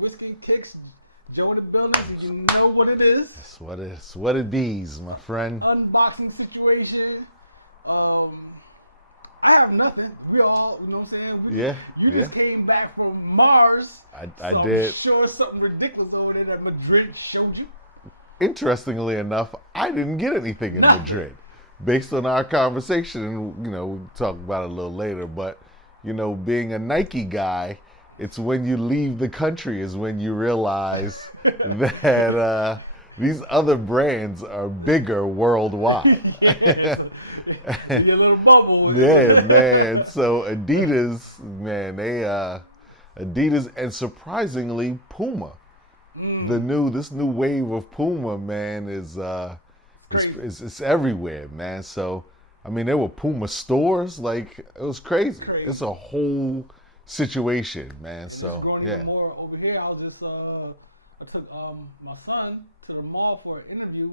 Whiskey Kicks, Joe in the building. You know what it is. That's what it's what it bees, my friend. Unboxing situation. I have nothing. We all, you know what I'm saying? You just came back from Mars. I did. I'm sure something ridiculous over there that Madrid showed you. Interestingly enough, I didn't get anything in Madrid. Based on our conversation, and we'll talk about it a little later, but being a Nike guy, it's when you leave the country is when you realize that these other brands are bigger worldwide. Your little bubble. Yeah, man. So Adidas, man, Adidas, and surprisingly Puma. This new wave of Puma, man, is it's everywhere, man. So I mean, there were Puma stores, like it was crazy. It's a whole situation, man. So yeah. More over here, I took my son to the mall for an interview,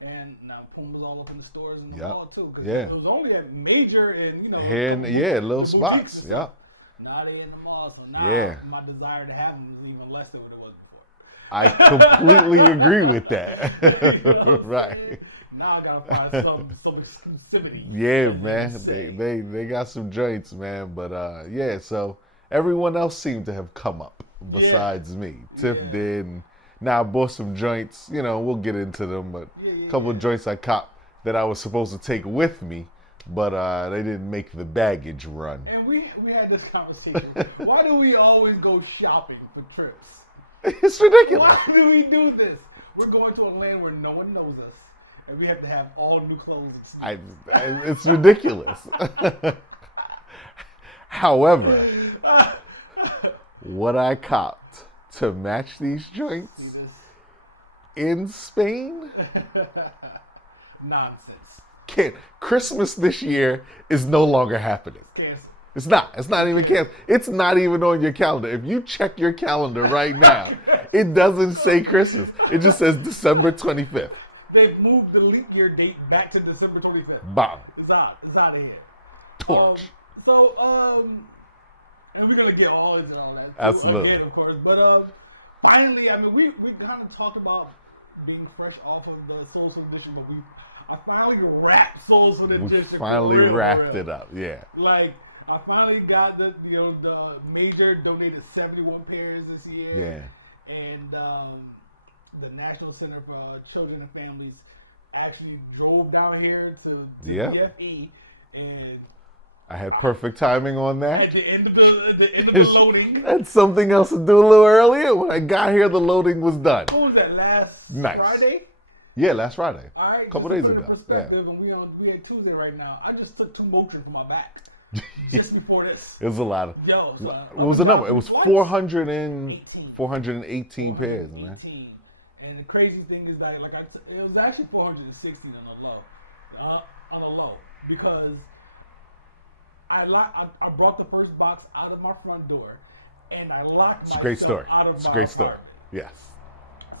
and now Puma's all up in the stores and the mall too. Cause it was only at major and here and little spots. Yeah. Now they in the mall, so now my desire to have them is even less than what it was before. I completely agree with that. Right. Now I gotta find some exclusivity. Yeah, man. They got some joints, man. But so everyone else seemed to have come up besides me. Tiff did, and now I bought some joints. We'll get into them, but a couple of joints I copped that I was supposed to take with me, but they didn't make the baggage run. And we had this conversation. Why do we always go shopping for trips? It's ridiculous. Why do we do this? We're going to a land where no one knows us, and we have to have all new clothes. It's ridiculous. However, what I copped to match these joints in Spain? Nonsense. Christmas this year is no longer happening. It's not. It's not even canceled. It's not even on your calendar. If you check your calendar right now, it doesn't say Christmas. It just says December 25th. They've moved the leap year date back to December 25th. Bomb. It's out of here. Torch. And we're going to get all into all that. Absolutely. Again, of course. But finally, I mean, we kind of talked about being fresh off of the Social Edition, but I finally wrapped Social Edition. We finally wrapped it up, yeah. Like, I finally got the major donated 71 pairs this year. Yeah. And the National Center for Children and Families actually drove down here to DFE, and I had perfect timing on that. At the end of the loading. I had something else to do a little earlier. When I got here, the loading was done. What was that, last Friday? Yeah, last Friday. All right, a couple days ago. And we at Tuesday right now. I just took 2 Motrin for my back. Just before this. It was a lot of. What was the number? It was 418 pairs, man. And the crazy thing is that, it was actually 416 on the low, because I brought the first box out of my front door, and I locked myself out of my apartment. It's a great story. Yes.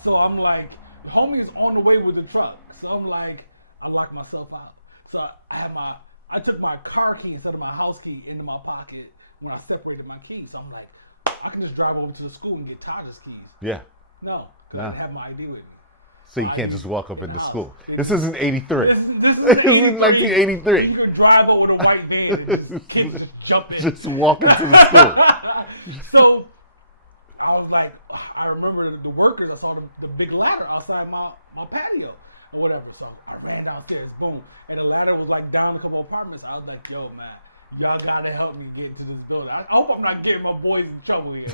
So I'm like, the homie is on the way with the truck. So I'm like, I locked myself out. So I took my car key instead of my house key into my pocket when I separated my keys. So I'm like, I can just drive over to the school and get Taj's keys. Yeah. No, because I didn't have my ID with me. So you can't just walk up into school. This isn't 83. This is 1983. You could drive over the white van and just kids just jump in. Just walk into the school. So I was like, I remember the workers, I saw the big ladder outside my patio or whatever. So I ran downstairs, boom. And the ladder was down a couple apartments. I was like, yo, man, y'all gotta help me get into this building. I hope I'm not getting my boys in trouble here.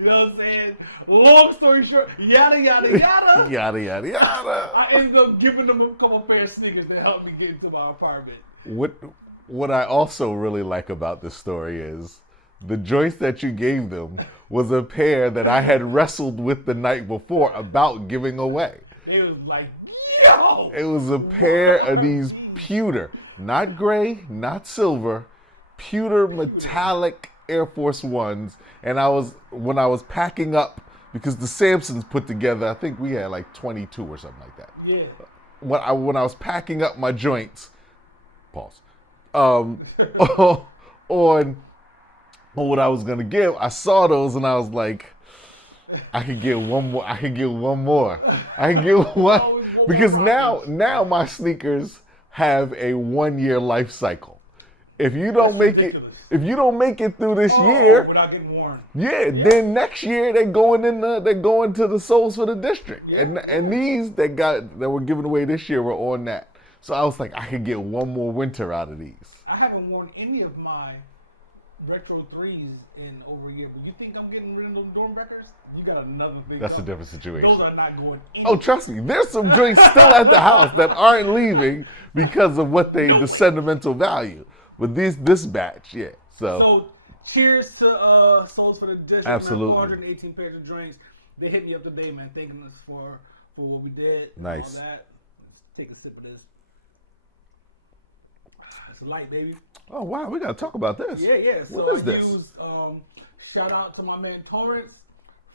You know what I'm saying? Long story short, yada, yada, yada. Yada, yada, yada. I ended up giving them a couple pair of sneakers to help me get into my apartment. What I also really like about this story is the joints that you gave them was a pair that I had wrestled with the night before about giving away. It was like, yo! It was a pair of these pewter, not gray, not silver, pewter metallic Air Force Ones. And when I was packing up, because the Samsons put together, I think we had 22 or something like that. Yeah. When I was packing up my joints, on what I was gonna give, I saw those and I was like, I could get one more. I could get one more. I can get one because now my sneakers have a 1 year life cycle. If you don't make ridiculous. if you don't make it through this year, without getting worn. yeah, then next year they're going to the souls for the district, and these that were given away this year were on that. So I was like, I could get one more winter out of these. I haven't worn any of my retro 3s in over a year, but you think I'm getting rid of those dorm records? You got another big. That's a different situation. Those are not going in. Oh, trust me, there's some joints still at the house that aren't leaving because of what the sentimental value. But this batch, yeah. So cheers to Souls for the District. Absolutely. 418 pairs of drinks. They hit me up today, man, thanking us for what we did. Nice. And all that. Let's take a sip of this. It's light, baby. Oh wow, we gotta talk about this. Yeah. So What is this? Shout out to my man Torrance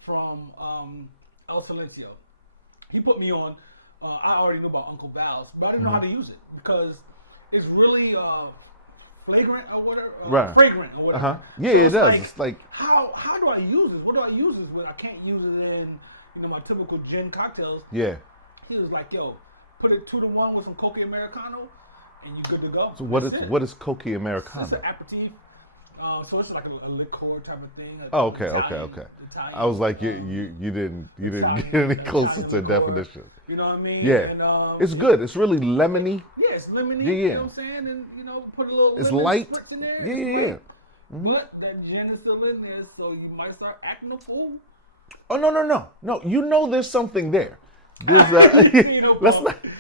from El Silencio. He put me on. I already knew about Uncle Val's, but I didn't know how to use it because it's really flagrant or whatever, Right. fragrant or whatever. Yeah, So it it's does. like, It's like how do I use this? What do I use this with? I can't use it in my typical gin cocktails. yeah. He was like, yo, put it 2-to-1 with some Coca Americano, and you good to go. So what That's is it. what is Coca It's Americano? an aperitif. So it's like a liqueur type of thing. Oh, okay. Italian, I was like, you didn't get any closer to a liqueur. definition. You know what I mean? Yeah, And, it's good. It's really lemony. Yeah, it's lemony. Yeah. You know what I'm saying? And put a little. It's lemon light. spritz in there. Yeah. But that gin is still in there, so you might start acting a fool. Oh no! You know there's something there. There's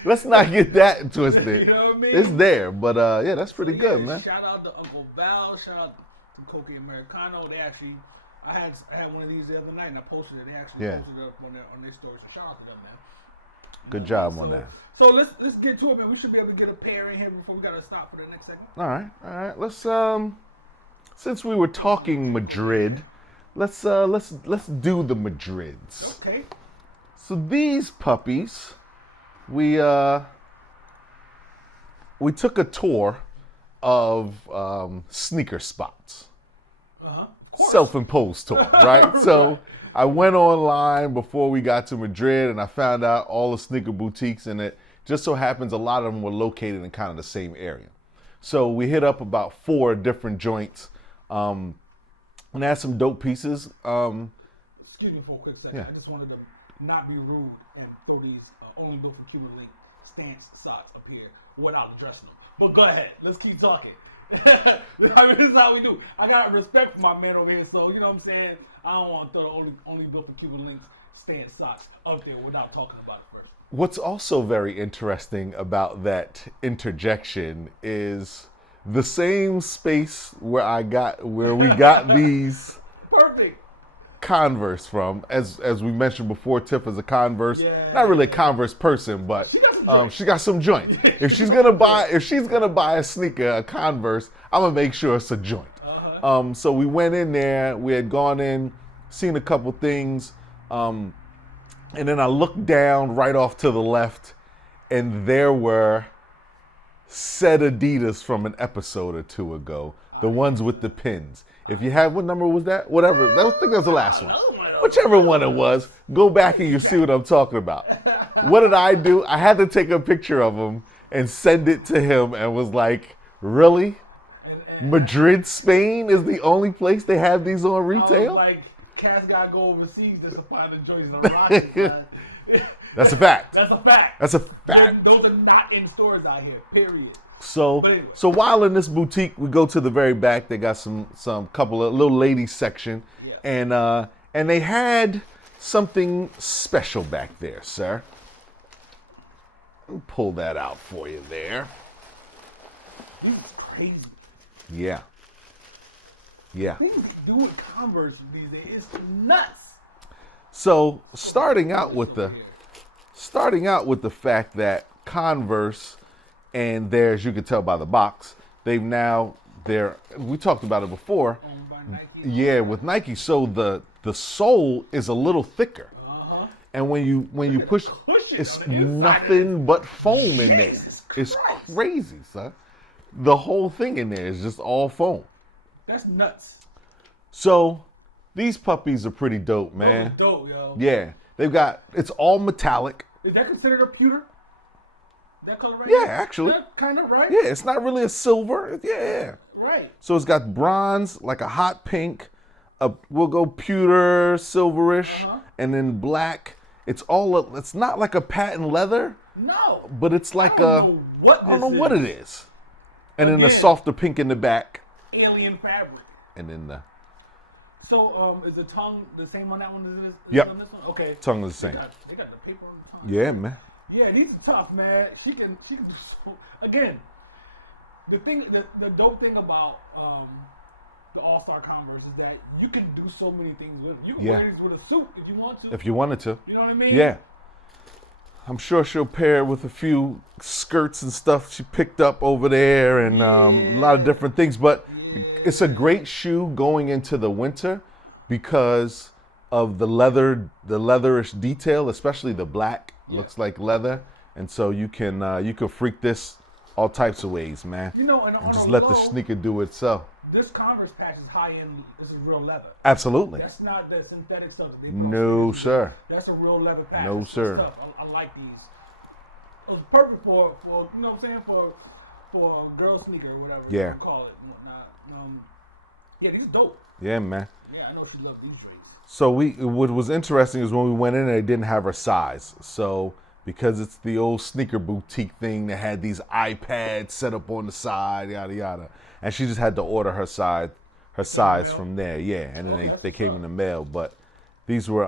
let's not get that twisted. You know what I mean? It's there, but yeah, that's pretty good, man. Shout out to Uncle Val. Shout out to Coca Americano. They actually, I had one of these the other night and I posted it. They actually posted it up on their story. So shout out to them, man. Good job on that. So let's get to it, man. We should be able to get a pair in here before we gotta stop for the next segment. All right. Let's since we were talking Madrid, let's do the Madrids. Okay. So these puppies, we took a tour of sneaker spots. Self-imposed tour, right? So I went online before we got to Madrid and I found out all the sneaker boutiques, and it just so happens a lot of them were located in kind of the same area. So we hit up about 4 different joints and had some dope pieces. Excuse me for a quick second. Yeah. I just wanted to not be rude and throw these only built for Cuban link stance socks up here without addressing them. But go ahead. Let's keep talking. I mean, this is how we do. I got respect for my man over here, so you know what I'm saying? I don't want to throw the only built for Cuban links stance socks up there without talking about it first. What's also very interesting about that interjection is the same space where we got these Perfect. Converse from, as we mentioned before, Tiff is a Converse, Yeah. not really a Converse person, but She got some joints. she got some joints. If she's gonna buy a sneaker, a Converse, I'm gonna make sure it's a joint. So we went in there, we had gone in, seen a couple things, and then I looked down right off to the left, and there were said Adidas from an episode or 2 ago, the ones with the pins. If you have, what number was that? Whatever. I think that was the last one. Whichever one it was, go back and you see what I'm talking about. What did I do? I had to take a picture of him and send it to him and was like, really? Madrid, Spain is the only place they have these on retail? Like, cats gotta go overseas just to find the joints on rockets. That's a fact. That's a fact. That's a fact. Those are not in stores out here, period. So, But anyway. so while in this boutique, we go to the very back. They got some couple of little ladies section, Yeah. and they had something special back there, sir. Let me pull that out for you there. These crazy. Yeah. Things do with Converse these days. It's nuts. So starting out with the fact that Converse, and as you can tell by the box, we talked about it before. Owned by Nike. Yeah, with Nike. So the sole is a little thicker. And when you push, Push it it's on the inside. nothing but foam in there. Jesus It's Christ. crazy, son. The whole thing in there is just all foam. That's nuts. So These puppies are pretty dope, man. Oh, dope, yo. Yeah, it's all metallic. Is that considered a pewter? That color right Yeah, there? actually. Yeah, kind of, right? Yeah, it's not really a silver. Yeah. Right. So it's got bronze, like a hot pink, we'll go pewter, silverish, and then black. It's not like a patent leather, No. but it's like I don't know what it is. And then the Again. softer pink in the back. Alien fabric. And then the So, is the tongue the same on that one as Yep. on this one? Okay. tongue is the same. They got the paper on the tongue. Yeah, man. Yeah, these are tough, man. She can do so. Again, the dope thing about the All Star Converse is that you can do so many things with them. You can wear these with a suit if you want to. If you wanted to. You know what I mean? Yeah. I'm sure she'll pair with a few skirts and stuff she picked up over there and a lot of different things. But it's a great shoe going into the winter because of the leatherish detail, especially the black. Looks like leather. And so you can freak this all types of ways, man. You know, and just let the sneaker do itself. This Converse patch is high end. This is real leather. Absolutely. That's not the synthetic stuff that they No, sir. That's a real leather patch. No, sir. I like these. It's perfect for you know what I'm saying, for a girl sneaker or whatever Yeah. you call it and whatnot. Yeah, these dope. Yeah, man. Yeah, I know she loves these drinks. So what was interesting is when we went in, they didn't have her size. So because it's the old sneaker boutique thing that had these iPads set up on the side, yada yada, and she just had to order her size from there. Yeah, and then they came in the mail. But these were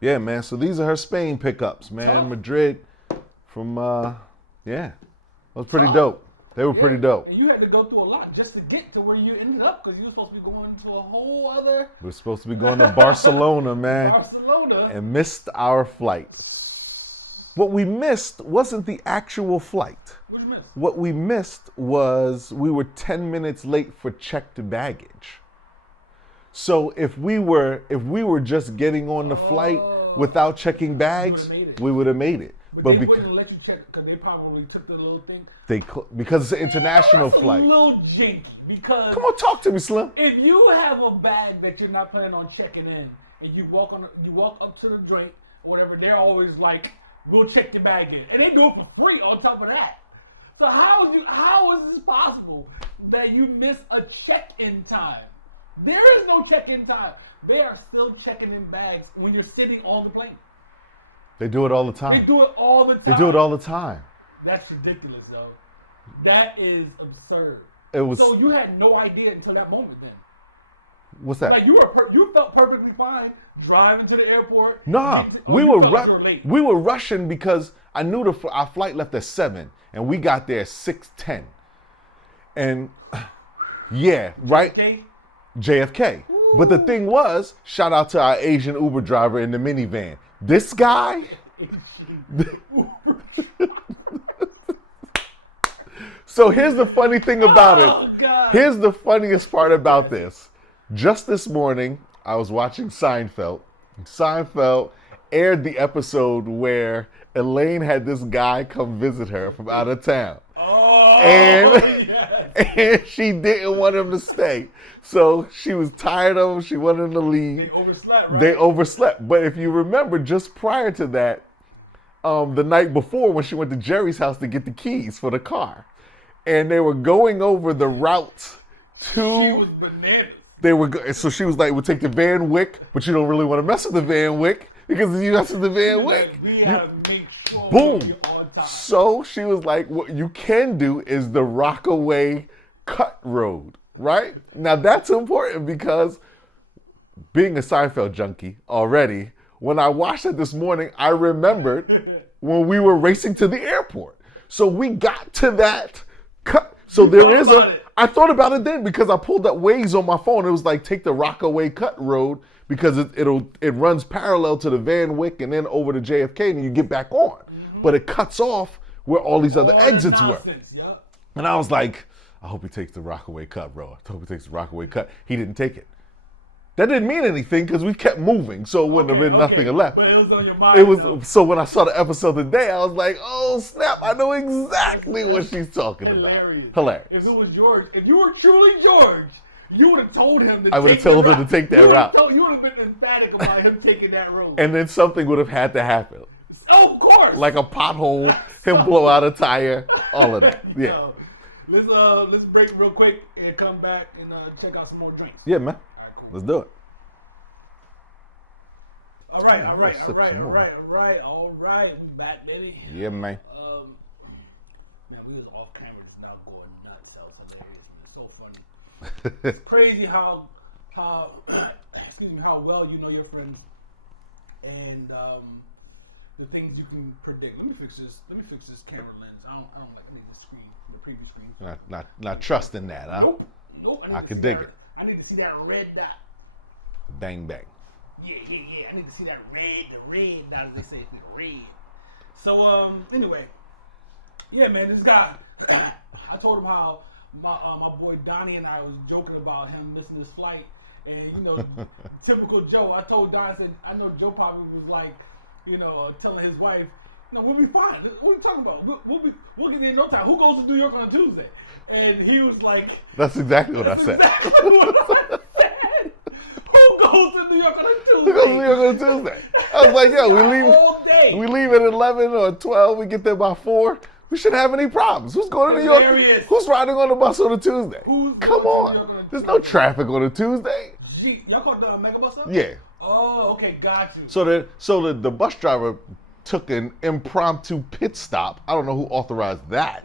yeah, man. So these are her Spain pickups, man. Tough. Madrid from yeah, it was pretty dope. They were pretty dope. And you had to go through a lot just to get to where you ended up because you were supposed to be going to a whole other We're supposed to be going to Barcelona, man. Barcelona. And missed our flight. What we missed wasn't the actual flight. What you miss? What we missed was we were 10 minutes late for checked baggage. So if we were just getting on the flight without checking bags, we would have made it. But they wouldn't let you check because they probably took the little thing. Because it's an international That's flight. a little janky because Come on, talk to me, Slim. if you have a bag that you're not planning on checking in and you walk up to the drink or whatever, they're always like, "We'll check your bag in," and they do it for free on top of that. So how is this possible that you miss a check-in time? There is no check-in time. They are still checking in bags when you're sitting on the plane. They do it all the They time. do it all the time. They do it all the time. That's ridiculous, though. That is absurd. It was. So you had no idea until that moment, then. What's that? Like you felt perfectly fine driving to the airport. Nah, you were late. we were rushing because I knew our flight left at 7 and we got there at 6:10. And yeah, right? Okay. JFK. But the thing was, shout out to our Asian Uber driver in the minivan. This guy. So here's the funny thing about it. God. Here's the funniest part about this. Just this morning, I was watching Seinfeld. Seinfeld aired the episode where Elaine had this guy come visit her from out of town. Oh, And, yes. and she didn't want him to stay. So she was tired of him. She wanted him to leave. They overslept, right? They overslept. But if you remember, just prior to that, the night before when she went to Jerry's house to get the keys for the car, and they were going over the route She to. was bananas. So she was like, "We'll take the Van Wyck, but you don't really want to mess with the Van Wyck because if you mess with the Van Wyck, We have to make sure boom." you're on time. So she was like, "What you can do is the Rockaway Cut Road, right?" Now that's important because being a Seinfeld junkie already, when I watched it this morning, I remembered when we were racing to the airport. So we got to that cut. So there is thought about it. I thought about it then because I pulled up Waze on my phone. It was like, take the Rockaway Cut Road because it runs parallel to the Van Wyck and then over to JFK and you get back on. But it cuts off where all these other All exits the were. nonsense, yeah. And I was like, I hope he takes the Rockaway Cut, bro. I hope he takes the Rockaway Cut. He didn't take it. That didn't mean anything because we kept moving, so it wouldn't have been nothing left. But it was on your mind. It was though. so when I saw the episode today, I was like, "Oh snap! I know exactly what she's talking Hilarious. about." Hilarious. If it was George, if you were truly George, You would have told him to I would have told him to take that route. You would have been emphatic about him taking that road. And then something would have had to happen. Oh, of course. Like a pothole, him blow out a tire, all of that. Yeah. Let's break real quick and come back and check out some more drinks. Yeah, man. All right, cool. Let's do it. All right. We back, baby. Yeah, man. Man, we was off camera just now going nuts. That was hilarious. It's so funny. It's crazy how excuse me, how well you know your friends and the things you can predict. Let me fix this camera lens. I don't like. I need the screen, the previous screen. Not trusting that, huh? Nope. I could dig it. I need to see that red dot. Bang bang. Yeah. I need to see that the red dot, as they say, red. So anyway, yeah, man, this guy. I told him how my boy Donnie and I was joking about him missing his flight, and you know, typical Joe. I told Don, I said, I know Joe probably was like, you know, telling his wife, no, we'll be fine. What are you talking about? We'll get there in no time. Who goes to New York on a Tuesday? And he was like, That's exactly what I said. Exactly what I said. Who goes to New York on a Tuesday? Who goes to New York on a Tuesday? I was like, yo, all day. we leave at 11 or 12. We get there by 4. We shouldn't have any problems. Who's going to New York? Hilarious. Who's riding on the bus on a Tuesday? Come on. There's no traffic on a Tuesday. Y'all called the mega bus up? Yeah. Oh, okay, got you. So the bus driver took an impromptu pit stop. I don't know who authorized that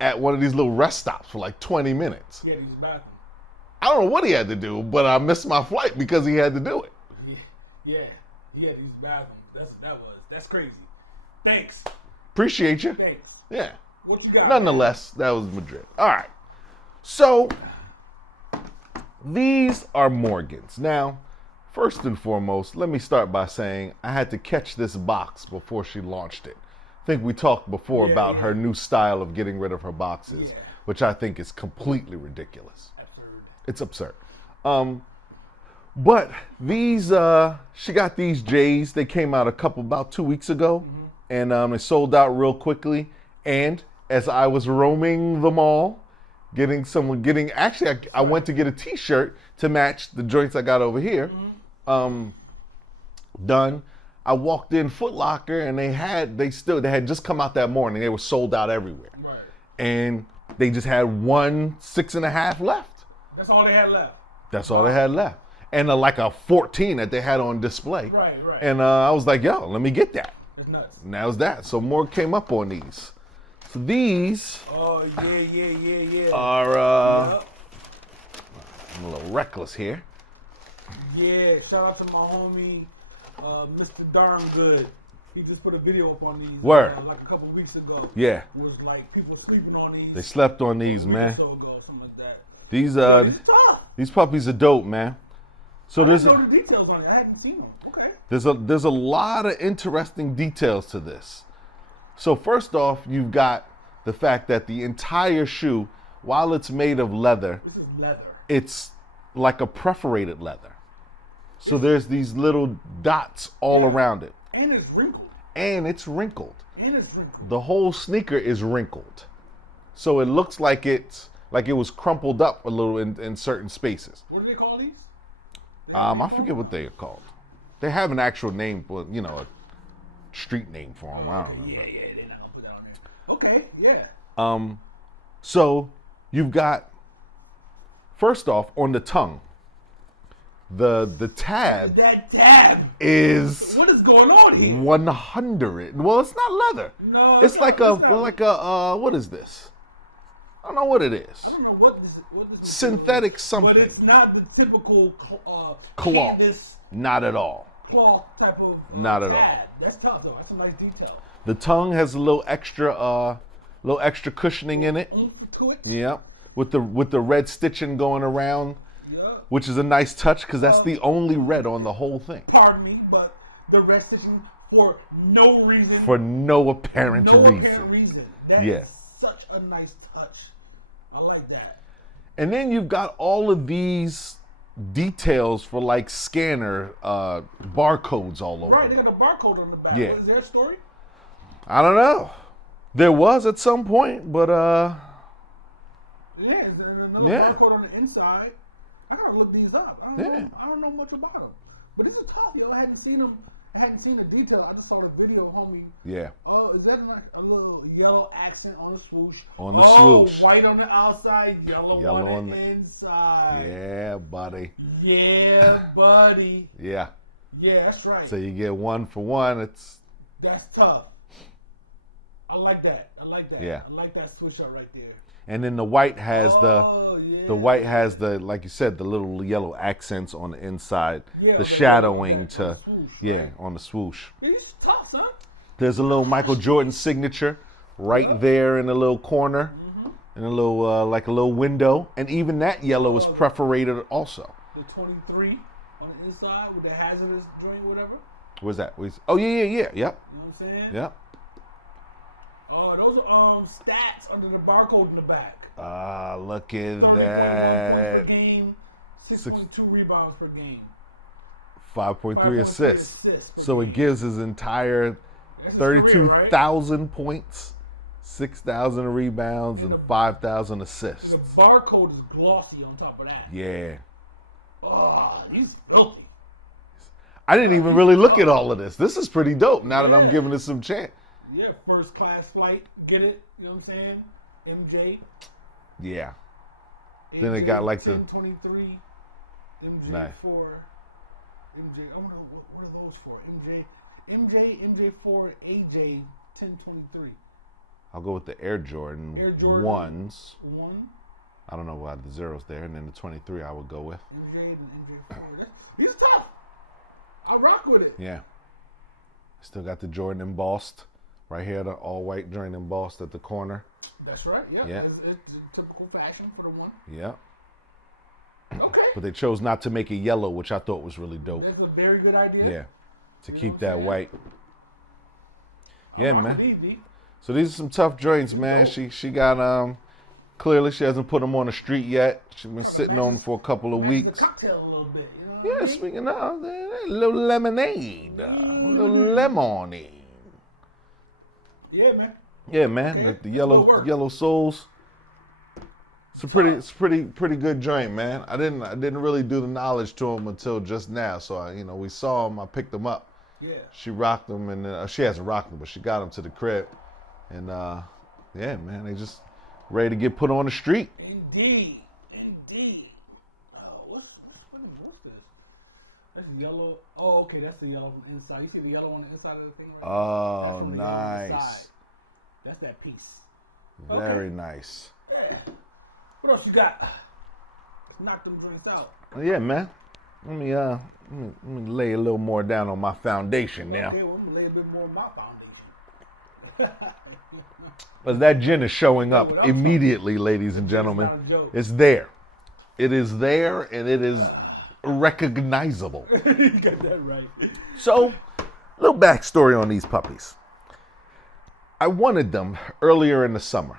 at one of these little rest stops for like 20 minutes. Yeah, these bathrooms. I don't know what he had to do, but I missed my flight because he had to do it. Yeah, these bathrooms. That's crazy. Thanks. Appreciate you. Thanks. Yeah. What you got? Nonetheless, that was Madrid. All right. So these are Morgans. Now, first and foremost, let me start by saying I had to catch this box before she launched it. I think we talked before about her new style of getting rid of her boxes, which I think is completely ridiculous. Absurd. It's absurd. But these, she got these J's. They came out about 2 weeks ago, and they sold out real quickly. And as I was roaming the mall, I went to get a T-shirt to match the joints I got over here. Done. I walked in Foot Locker, and they had just come out that morning. They were sold out everywhere, Right. and they just had 1 6.5 left. That's all they had left. That's all they had left. And like a 14 that they had on display. Right. And I was like, yo, let me get that. That's nuts. And that was that. So more came up on these. So these Yeah. are, Yep. I'm a little reckless here. Yeah, shout out to my homie, Mr. Darn Good. He just put a video up on these Word. like a couple weeks ago. Yeah. It was like people sleeping on these. They slept on these, a week man. or so ago, something like that. These It's tough. these puppies are dope, man. So I didn't know the details on it. I hadn't seen them. Okay. there's a lot of interesting details to this. So first off, you've got the fact that the entire shoe, while it's made of leather, This is leather. it's like a perforated leather. So there's these little dots all around it. And it's wrinkled. And it's wrinkled. The whole sneaker is wrinkled. So it looks like it was crumpled up a little in certain spaces. What do they call these? I forget what they are called. They have an actual name, but a street name for them. I don't know. Yeah, they're not gonna put that on there. Okay, yeah. So you've got, first off, on the tongue, the tab That tab. is What is going on here? 100. Well, it's not leather. No, it's like not. what is this? I don't know what it is. I don't know what this is. Synthetic something. But it's not the typical Cloth. canvas Not at all. cloth type of Not at tab. all. That's tough though. That's a nice detail. The tongue has a little extra cushioning in it. Oomph to it. Yeah, with the red stitching going around, Yeah. which is a nice touch because that's the only red on the whole thing. Pardon me, but the red stitching for no reason. For no apparent reason. That Yeah. is such a nice touch. I like that. And then you've got all of these details for like scanner barcodes all over. Right, they got a barcode on the back. Yeah. Is there a story? I don't know. There was at some point, but Yeah, there's another Yeah. barcode on the inside. I gotta look these up. Yeah. I don't know much about them. But this is tough, yo. I hadn't seen them. I hadn't seen the detail. I just saw the video, homie. Yeah. Oh, is that like a little yellow accent on the swoosh? On the swoosh. White on the outside, yellow on the inside. Yeah, buddy. Yeah, buddy. Yeah. Yeah, that's right. So you get 1 for 1. That's tough. I like that. Yeah. I like that switch up right there. And then the white has yeah. the white has the, like you said, the little yellow accents on the inside, Yeah, the shadowing on the swoosh, right? on the swoosh. He's tough, son. There's a little Michael Jordan signature right there in the little corner, in a little like a little window, and even that yellow is perforated also. The 23 on the inside with the hazardous joint, whatever. Where's that? Oh yeah. Yep. You know what I'm saying? Yep. Oh, those are stats under the barcode in the back. Look at 30.1 points that. per game, 6.2 rebounds per game. 5.3 assists. So it game. gives his entire 32,000 points, 6,000 rebounds, and 5,000 assists. And the barcode is glossy on top of that. Yeah. Oh, he's filthy. I didn't even really look at all of this. This is pretty dope now that I'm giving it some chance. Yeah, first class flight, get it? You know what I'm saying? MJ. Yeah. Then it got like 1023, MJ Nice. 4, MJ. I don't know what are those for? MJ 4, AJ 1023. I'll go with the Air Jordan, Air Jordan ones. 1, I don't know why the zeros there, and then the 23 I would go with. MJ and MJ 4. He's tough. I rock with it. Yeah. Still got the Jordan embossed right here, the all white Jordan embossed at the corner. That's right. Yeah. Yeah. It's typical fashion for the one. Yeah. Okay. But they chose not to make it yellow, which I thought was really dope. That's a very good idea. Yeah. To You know keep what that I'm saying? white. I Yeah, rock man. with these, B. So these are some tough joints, man. She got clearly she hasn't put them on the street yet. She's been sitting on them for a couple of Match weeks. the cocktail a little bit, you know what Yeah, I mean? speaking of, a little lemonade, a little lemonade. Yeah, man. Yeah, man. Okay. The Good work. yellow soles. It's a pretty good joint, man. I didn't really do the knowledge to them until just now. So we saw them. I picked them up. Yeah. She rocked them, and she hasn't rocked them, but she got them to the crib, and yeah, man, they just ready to get put on the street. Indeed. Oh, what's this? That's yellow. Oh, okay, that's the yellow from the inside. You see the yellow on the inside of the thing? Right Oh, That's from the yellow on the nice. side. That's that piece. Very nice. Yeah. What else you got? Let's knock them drinks out. Yeah, man. Let me lay a little more down on my foundation now. Okay, well, I'm gonna lay a bit more on my foundation. But that gin is showing what up I'm immediately, ladies and gentlemen. not a joke. It's there. It is there, and it is recognizable. You got that right. So, little backstory on these puppies. I wanted them earlier in the summer.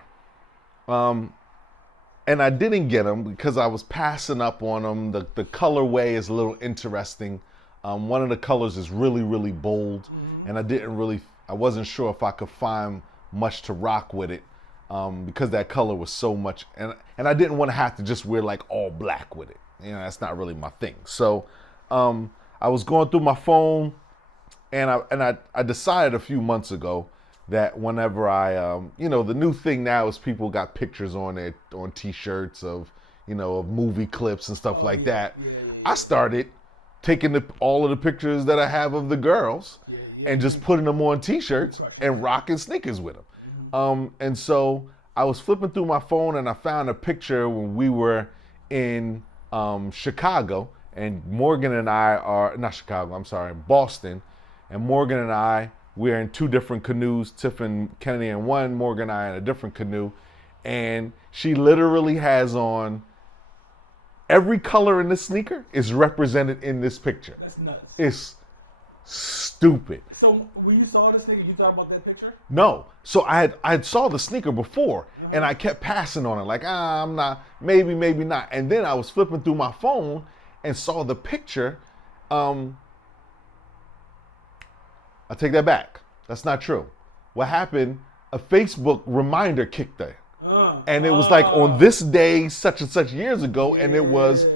And I didn't get them because I was passing up on them. The colorway is a little interesting. One of the colors is really, really bold. And I wasn't sure if I could find much to rock with it because that color was so much. And I didn't want to have to just wear like all black with it. That's not really my thing. So I was going through my phone and I decided a few months ago that whenever I, the new thing now is people got pictures on T-shirts of movie clips and stuff like that. Yeah. I started taking all of the pictures that I have of the girls and just putting them on T-shirts and rocking sneakers with them. And so I was flipping through my phone and I found a picture when we were in Chicago, and Morgan and I are, not Chicago, I'm sorry, Boston, and Morgan and I, we're in two different canoes, Tiff and Kennedy in one, Morgan and I in a different canoe. And she literally has on every color in the sneaker is represented in this picture. That's nuts. It's stupid. So when you saw this nigga, you thought about that picture? No. So I had saw the sneaker before and I kept passing on it like, I'm not, maybe not. And then I was flipping through my phone and saw the picture. I take that back. That's not true. What happened, a Facebook reminder kicked And it was like on this day, such and such years ago, and it was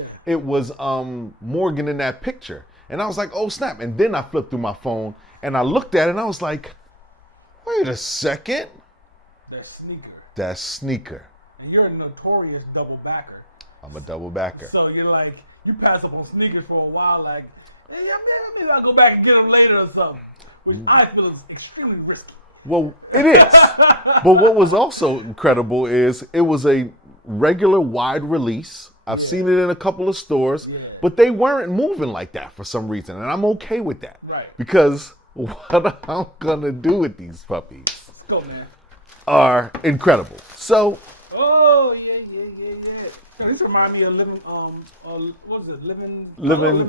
Morgan in that picture. And I was like, oh snap. And then I flipped through my phone and I looked at it and I was like, wait a second. That's Sneaker. And you're a notorious double backer. I'm a double backer. So you're like, you pass up on sneakers for a while, like, hey, maybe I'll go back and get them later or something. Which I feel is extremely risky. Well, it is. But what was also incredible is it was a regular wide release. I've seen it in a couple of stores, but they weren't moving like that for some reason. And I'm okay with that. Right. Because what I'm going to do with these puppies Let's go, man. are incredible. So. Oh, yeah. This remind me of living, what is it? Living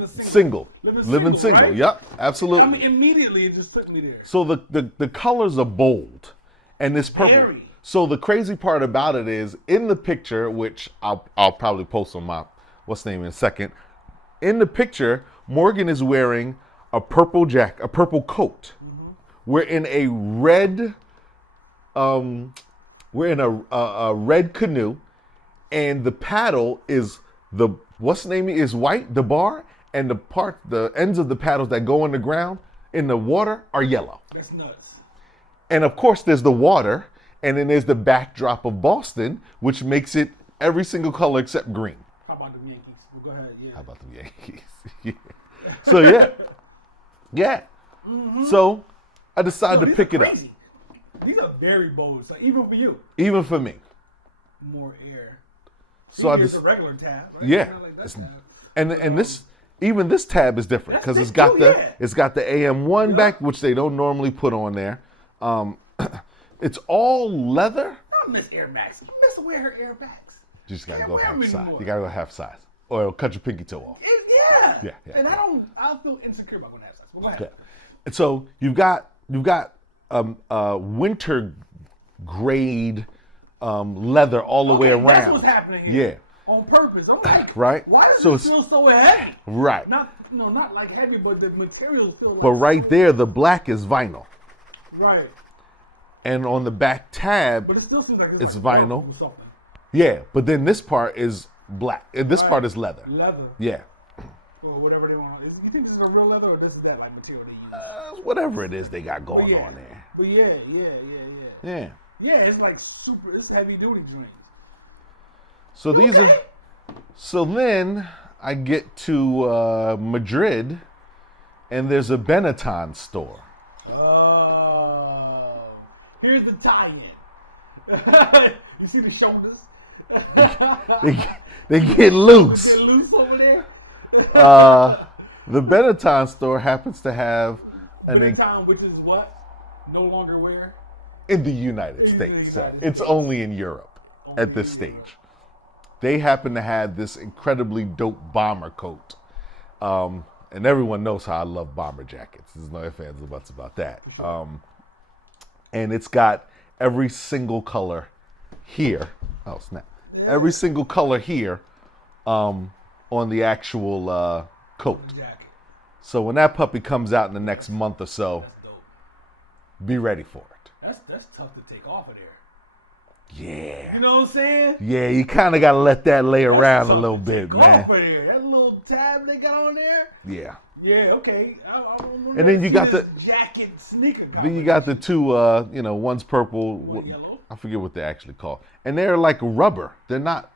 Single. Living single, right? Yep, absolutely. I mean, immediately it just took me there. So the colors are bold, and it's purple. Very. So the crazy part about it is in the picture, which I'll probably post on my name in a second. In the picture, Morgan is wearing a purple coat. Mm-hmm. We're in a red, a red canoe. And the paddle is is white, the bar, and the ends of the paddles that go in the ground in the water are yellow. That's nuts. And of course there's the water, and then there's the backdrop of Boston, which makes it every single color except green. How about the Yankees? Well, go ahead, yeah. How about the Yankees? Yeah. So yeah. Mm-hmm. So I decided to pick it up. These are very bold, so even for you. Even for me. More air. So I just a regular tab, right? Yeah, like that tab. and this tab is different because it's got the AM1 back, which they don't normally put on there. It's all leather. I miss Air Max. You miss to wear her Air Max. You just gotta go half size. You gotta go half size, or it'll cut your pinky toe off. Yeah. And I feel insecure about going half size. Well, go ahead. Yeah. And so you've got winter grade. Leather all the way around. That's what's happening here. Yeah. On purpose. I'm like, right? Why does it feel so heavy? Right. Not like heavy, but the materials feel like. But right there, the black is vinyl. Right. And on the back tab, but it still seems like it's like vinyl. Or something. Yeah, but then this part is black. This part is leather. Leather. Yeah. Or whatever they want. You think this is a real leather or this is that like material they use? Whatever it is they got going on there. But yeah. Yeah, it's like it's heavy duty joints. So so then I get to Madrid and there's a Benetton store. Here's the tie-in. You see the shoulders? they get loose. Get loose over there? The Benetton store happens to have Benetton, which is what? No longer wear? In the United States. It's only in Europe at this stage. They happen to have this incredibly dope bomber coat. And everyone knows how I love bomber jackets. There's no ifs, ands, or buts about that. Sure. And it's got every single color here. Oh, snap. Yeah. Every single color here on the actual coat. So when that puppy comes out in the next month or so, be ready for it. That's tough to take off of there. Yeah. You know what I'm saying? Yeah, you kind of got to let that lay around a little bit, man. Off of there. That little tab they got on there? Yeah. Yeah, okay. And then you got the jacket sneaker guy. Then you got the two, one's purple. One yellow? I forget what they're actually called. And they're like rubber. They're not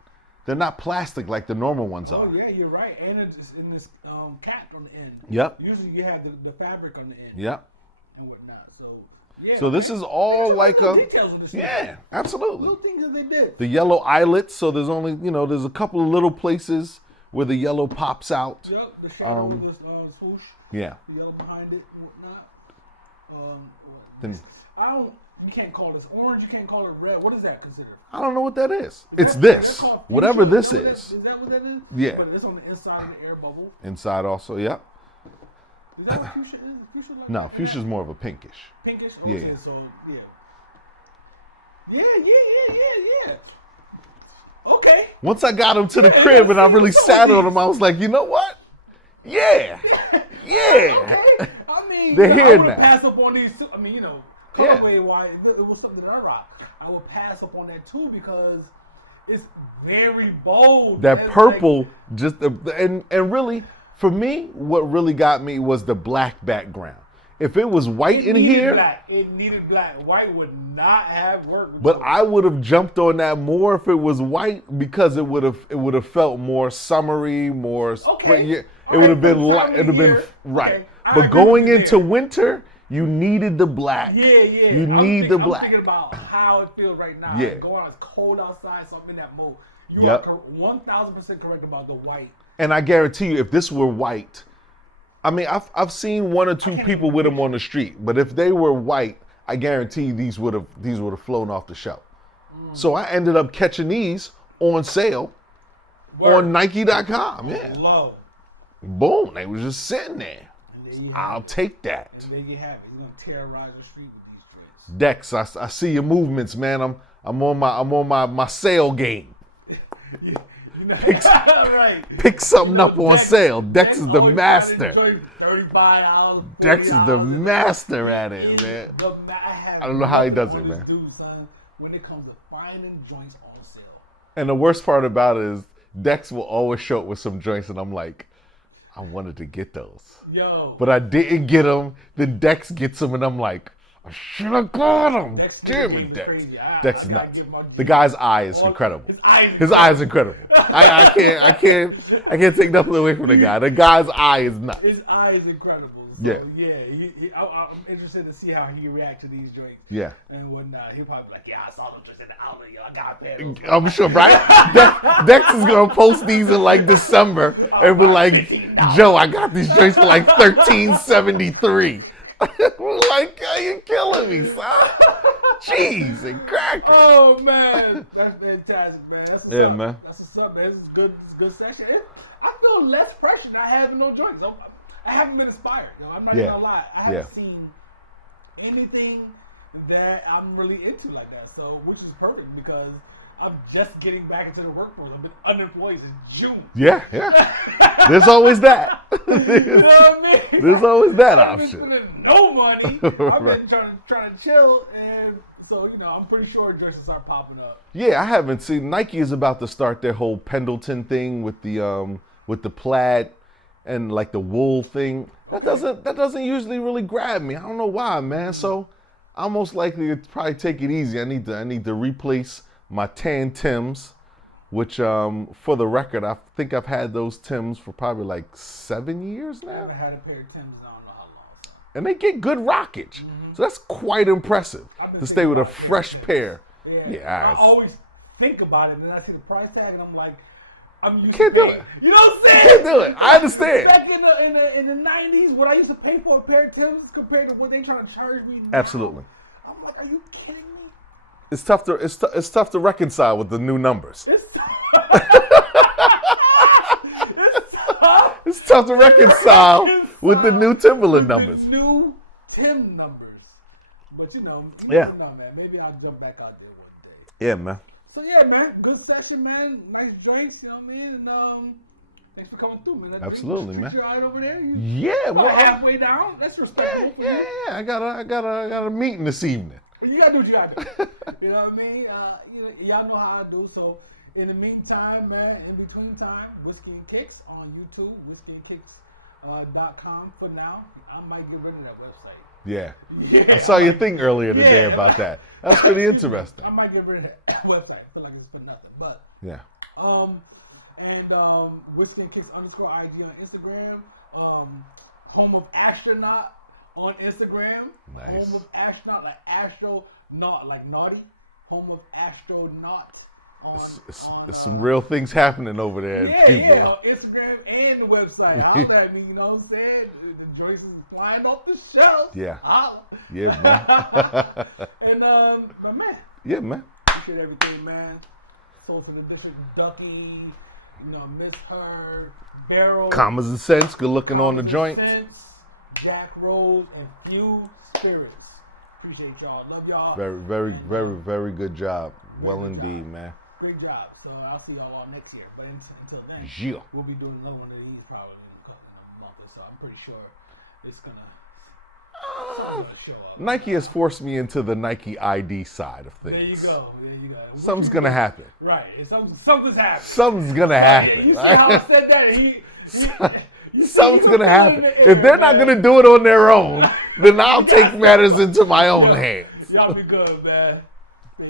plastic like the normal ones are. Oh, yeah, you're right. And it's in this cap on the end. Yep. Usually you have the fabric on the end. Yep. And whatnot. So, yeah. So this is all like a... details on this. Yeah, absolutely. Little things that they did. The yellow eyelets. So there's only, there's a couple of little places where the yellow pops out. Yep, the shadow of the swoosh. Yeah. The yellow behind it and whatnot. Then, you can't call this orange, you can't call it red. What is that considered? I don't know what that is. It's this. Whatever this is. Is that what that is? Yeah. But it's on the inside of the air bubble. Inside also, yep. Is that what fuchsia is? Fuchsia like no, fuchsia's more of a pinkish. Pinkish? Okay, yeah. So, yeah. Okay. Once I got him to the crib and I really sat on him, I was like, you know what? Yeah. Okay. I mean, they're here now. Pass up on these. I mean, colorway wise, it was something that I rock. I would pass up on that too because it's very bold. That It's purple, like, just and really for me, what really got me was the black background. If it was white in here, it needed black. White would not have worked. but I would have jumped on that more if it was white because it would have felt more summery, more spring. Yeah, it would have been light. It would have been right. Okay, but going into winter, you needed the black. Yeah. You need the black. I'm thinking about how it feels right now. Yeah. Like going out, it's cold outside, so I'm in that mode. You Yep. are 1,000% correct about the white. And I guarantee you, if this were white, I mean, I've seen one or two people with them on the street, but if they were white, I guarantee these would have flown off the shelf. So I ended up catching these on sale on Nike.com. Yeah, Low. boom, they was just sitting there. I'll take that. And there you have it. You're gonna terrorize the street with these Dex, drinks. I see your movements, man. I'm on my sale game. Pick something up on sale. Dex is the master. Dex is the master at it, man. I don't know how he does it, man. When it comes to finding joints on sale. And the worst part about it is Dex will always show up with some joints, and I'm like, I wanted to get those, but I didn't get them. Then Dex gets them, and I'm like, I should have got them. Damn it, Dex. Dex is nuts. The guy's eye is incredible. His eye is incredible. I can't take nothing away from the guy. The guy's eye is nuts. His eye is incredible. So, Yeah. I'm interested to see how he reacts to these joints. Yeah. And whatnot. He'll probably be like, yeah, I saw them just in the outlet. Yo, I got a pair of those. I'm sure, right? Dex is gonna post these in like December and be like, Joe, I got these joints for like $13.73. Like, you're killing me, son. Cheese and crackers. Oh man, that's fantastic, man. That's what's up. Man. That's what's up, man. This is good. This is a good session. I feel less pressure not having no joints. I haven't been inspired. I'm not gonna lie. I haven't seen anything that I'm really into like that. So, which is perfect because I'm just getting back into the workforce. I've been unemployed since June. Yeah. There's always that. You know what I mean? There's always that I've option. been spending no money. I've been trying to chill, and so I'm pretty sure dresses are popping up. Yeah, I haven't seen. Nike is about to start their whole Pendleton thing with the plaid and like the wool thing. That doesn't usually really grab me. I don't know why, man. So I'm most likely to probably take it easy. I need to replace my tan Tims, which for the record, I think I've had those Tims for probably like 7 years now. I haven't had a pair of Tims in I don't know how long. And they get good rockage. So that's quite impressive to stay with a fresh pair. Yeah. I always think about it, and then I see the price tag, and I'm like, I'm used Can't to do paying. it. You know what I'm saying? Can't do it. I understand. Back in the 90s, what I used to pay for a pair of Timbs compared to what they trying to charge me now, Absolutely. I'm like, are you kidding me? It's tough to reconcile with the new numbers. It's It's tough to reconcile with the new Timberland numbers. The new Tim numbers. But man, maybe I'll jump back out there one day. Yeah, man. So yeah, man, good session, man. Nice drinks, you know what I mean? And thanks for coming through, man. That Absolutely, man. You all right over there? Yeah, well, halfway down. That's respectful for you. Yeah. I got a meeting this evening. You gotta do what you gotta do. You know what I mean? Y'all know how I do. So in the meantime, man, in between time, Whiskey and Kicks on YouTube, whiskeyandkicks.com for now. I might get rid of that website. Yeah. I saw your thing earlier today about that. That's pretty interesting. I might get rid of that website. I feel like it's for nothing. But yeah. Whiskey and Kicks _ IG on Instagram. Home of Astronaut on Instagram. Nice. Home of Astronaut, like astronaut, like naughty. Home of Astronaut. There's some real things happening over there. Yeah, on Instagram and the website. Holla at me, you know what I'm saying? The joints is flying off the shelf. Yeah. Holla. Yeah, man. And, but man. Yeah, man. Appreciate everything, man. Sold to the District Ducky, Miss Her, Barrel. Commas and Sense, good looking on the joint. Jack Rose, and Few Spirits. Appreciate y'all. Love y'all. Very good job. Well indeed, man. Great job. So I'll see y'all next year. But until then, we'll be doing another one of these probably in a month or so. I'm pretty sure it's gonna Someone's gonna show up. Nike has forced me into the Nike ID side of things. There you go. There you go. Something's gonna happen. Right. Something's happening. Something's gonna happen. You see how I said that? Something's gonna happen. If they're not gonna do it on their own, then I'll take matters into my own hands. Y'all be good, man. Peace.